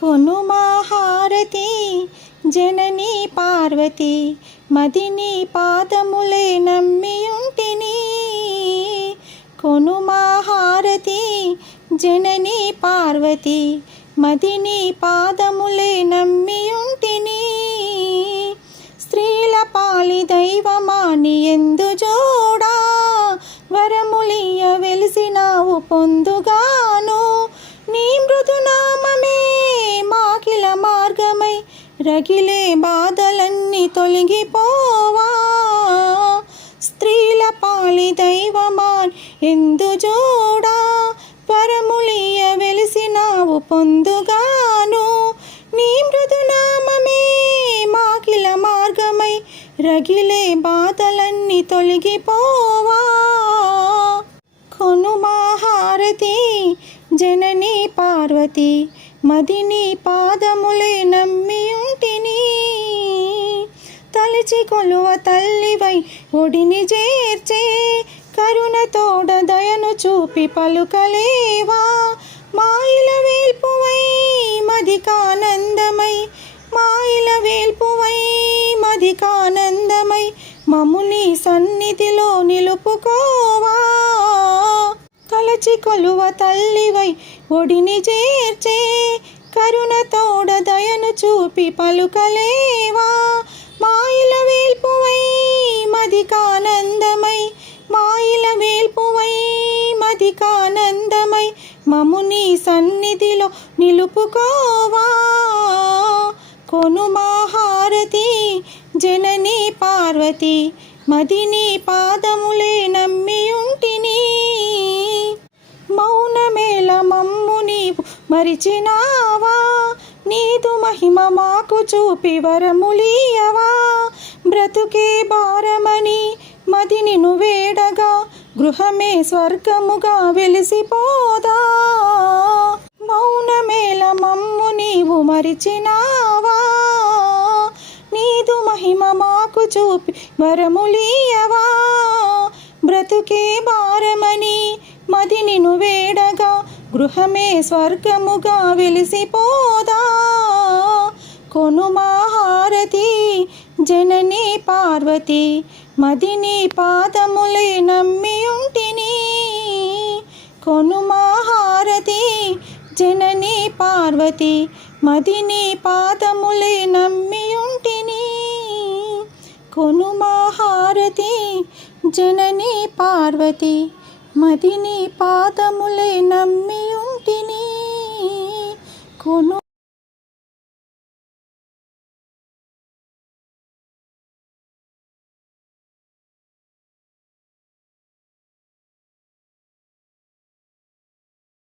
కొనుమా హారతి జననీ పార్వతి మదిని పాదములే నమ్మియుంటిని. కొనుమా హారతి జననీ పార్వతి మదిని పాదములే నమ్మియుంటిని. స్త్రీల పాలి దైవమాని ఎందు జోడా వరములియ వెలిసినావు పొందుగాను. నీ మృదునామమే మాకిల మార్గమై రగిలే బాధలన్నీ తొలగిపోవా. స్త్రీల పాలి దైవమాన్ ఎందు జోడా వరములియ వెలిసినావు పొందుగాను. నీ మృదునామమే మాకిల మార్గమై రగిలే బాధలన్నీ తొలగిపోవా. కొనుమా హారతి జననీ పార్వతి మదిని పాదములే నమ్మియుంటిని. తలచి కొలువ తల్లివై ఒడిని చేర్చే కరుణతోడ దయను చూపి పలుకలేవా. మాయిల వేల్పువై మదికానందమై మాయిల వేల్పువై మదికానందమై మముని సన్నిధిలో నిలుపుకోవా. తలచి కొలువ తల్లివై ఒడిని చేర్చే కరుణతోడ దయను చూపి పలుకలేవా. మాయిల వేల్పువై మదికానందమై మాయిల వేల్పువై మదికానందమై మముని సన్నిధిలో నిలుపుకోవా. కొనుమా హారతి జననీ పార్వతి మదిని పాదములే నమ్మియుంటిని. మౌనమేల మమ్ము నీవు మరిచినావా. నీదు మహిమ మాకు చూపి వరములీయవా. బ్రతుకే భారమని మదిని వేడగా గృహమే స్వర్గముగా వెలిసిపోదా. మౌనమేల మమ్ము నీవు మరిచినావా. నీదు మహిమ మాకు చూపి వరములీయవా. బ్రతుకే భారమని మదిని వేడగా గృహమే స్వర్గముగా వెలిసిపోదా. కొనుమా హారతి జననీ పార్వతి మదిని పాదములే నమ్మియుంటిని. కొనుమా హారతి జననీ పార్వతి మదిని పాదములే నమ్మియుంటిని. కొనుమా హారతి జననీ పార్వతి మదిని పాదములే నమ్మియుంటిని. కొను